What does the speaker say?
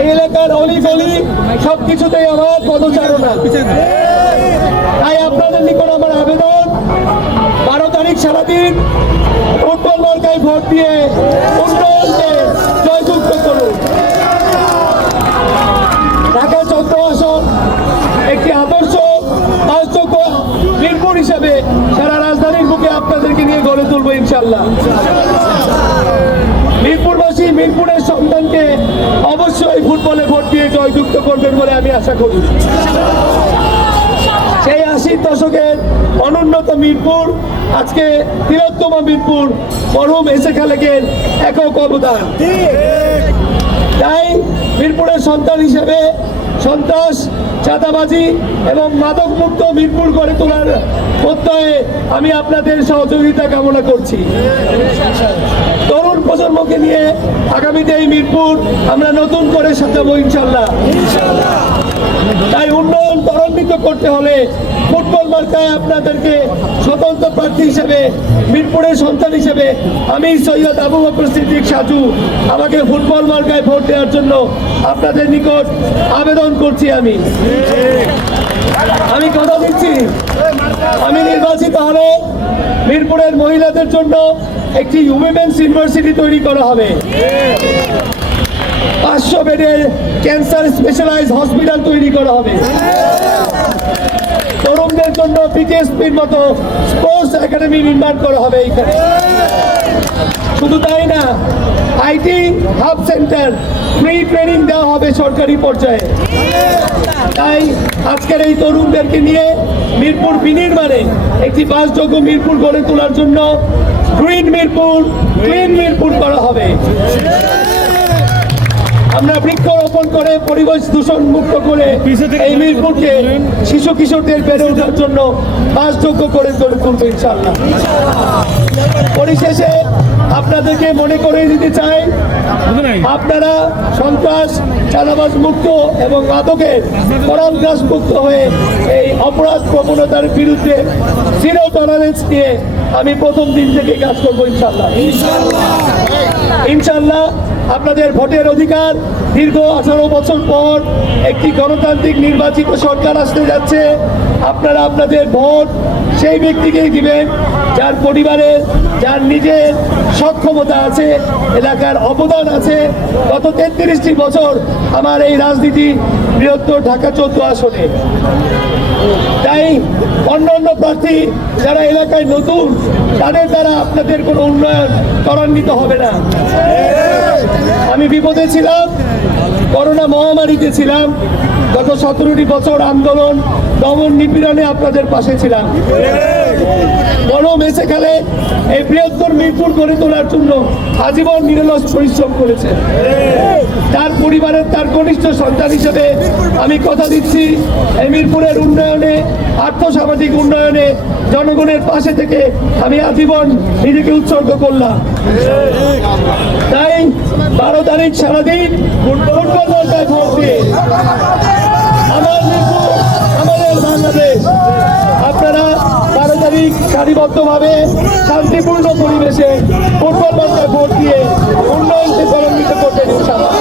এই এলাকার অলিগলি সবকিছুতেই আমার পদচারণা। তাই আপনাদের নিকট আমার আবেদন, 12 তারিখ সারাদিন ফুটবল মার্কায় ভোট দিয়ে উন্নয়নকে জয়যুক্ত করুন। ঢাকা 14 আসন একটি আদর্শ বাসযোগ্য মিরপুর হিসেবে সারা রাজধানীর বুকে আপনাদেরকে নিয়ে গড়ে তুলবো ইনশাল্লাহ। মিরপুরবাসী মিরপুরের সন্তানকে অবশ্যই ফুটবলে ভোট দিয়ে জয়যুক্ত করবেন বলে আমি আশা করি। সেই 80 দশকের অনুন্নত মিরপুর আজকে বৃহত্তম মিরপুর মরহুম এসে খালেকের একক অবদান। তাই মিরপুরের সন্তান হিসেবে সন্ত্রাস, চাঁদাবাজি এবং মাদক মুক্ত মিরপুর গড়ে তোলার প্রত্যয়ে আমি আপনাদের সহযোগিতা কামনা করছি। তরুণ প্রজন্মকে নিয়ে আগামীতে এই মিরপুর আমরা নতুন করে সাজাবো ইনশাল্লাহ। তাই উন্নয়ন ত্বরান্বিত করতে হলে ফুটবল মার্কায় আপনাদেরকে স্বতন্ত্র প্রার্থী হিসেবে, মিরপুরের সন্তান হিসেবে আমি সৈয়দ আবু বকর সিদ্দিক সাজু আমাকে ফুটবল মার্কায় ভোট দেওয়ার জন্য আপনাদের নিকট আবেদন করছি। আমি কথা দিচ্ছি, আমি নির্বাচিত হলে মিরপুরের মহিলাদের জন্য একটি উইমেন্স ইউনিভার্সিটি তৈরি করা হবে। 500 বেডের ক্যান্সার স্পেশালাইজ হসপিটাল তৈরি করা হবে। তরুণদের জন্য পিকেএসপির মতো স্পোর্টস একাডেমি নির্মাণ করা হবে এইখানে। শুধু তাই না, IT hub centre free training দেওয়া হবে সরকারি পর্যায়ে। তাই আজকের এই তরুণদেরকে নিয়ে মিরপুর বিনির্মাণে একটি বাসযোগ্য মিরপুর গড়ে তোলার জন্য গ্রিন মিরপুর, ক্লিন মিরপুর করা হবে। আমরা বৃক্ষরোপণ করে পরিবেশ দূষণ মুক্ত করে এই মিরপুরকে শিশু কিশোরদের বেড়ে ওঠার জন্য বাসযোগ্য করে গড়ে তুলব ইনশাআল্লাহ। পরিশেষে আপনাদেরকে মনে করে দিতে চাই, আপনারা সন্ত্রাস, চাঁদাবাজ মুক্ত এবং মাদকের পরামগ্রাস মুক্ত হয়ে এই অপরাধ প্রবণতার বিরুদ্ধে জিরো টলারেন্স নিয়ে আমি প্রথম দিন থেকে কাজ করবো ইনশাআল্লাহ। ইনশাআল্লাহ আপনাদের ভোটের অধিকার, দীর্ঘ 18 বছর পর একটি গণতান্ত্রিক নির্বাচিত সরকার আসতে যাচ্ছে। আপনারা আপনাদের ভোট সেই ব্যক্তিকেই দিবেন যার পরিবারের, যার নিজের সক্ষমতা আছে, এলাকার অবদান আছে। গত 33টি বছর আমার এই রাজনীতি বৃহত্তর ঢাকা 14 আসনে। তাই অন্যান্য প্রার্থী যারা এলাকায় নতুন, তাদের দ্বারা আপনাদের কোনো উন্নয়ন ত্বরান্বিত হবে না। আমি বিপদে ছিলাম, করোনা মহামারীতে ছিলাম, গত 17টি বছর আন্দোলন, দমন, নিপীড়নে আপনাদের পাশে ছিলাম। মরহুম এসে খালেক এই বৃহত্তর মিরপুর গড়ে তোলার জন্য আজীবন নিরলস পরিশ্রম করেছে। তার পরিবারের, তার ঘনিষ্ঠ সন্তান হিসেবে আমি কথা দিচ্ছি, এই মিরপুরের উন্নয়নে, আর্থসামাজিক উন্নয়নে জনগণের পাশে থেকে আমি আজীবন নিজেকে উৎসর্গ করলাম। তাই 12 তারিখ সারাদিন ফুটবল মার্কায় ভোট দিয়ে আমার মিরপুর, আমাদের বাংলাদেশ, আপনারা 12 তারিখ সারিবদ্ধভাবে শান্তিপূর্ণ পরিবেশে ফুটবল মার্কায় ভোট দিয়ে উন্নয়নকে ত্বরান্বিত করবেন ইনশাআল্লাহ।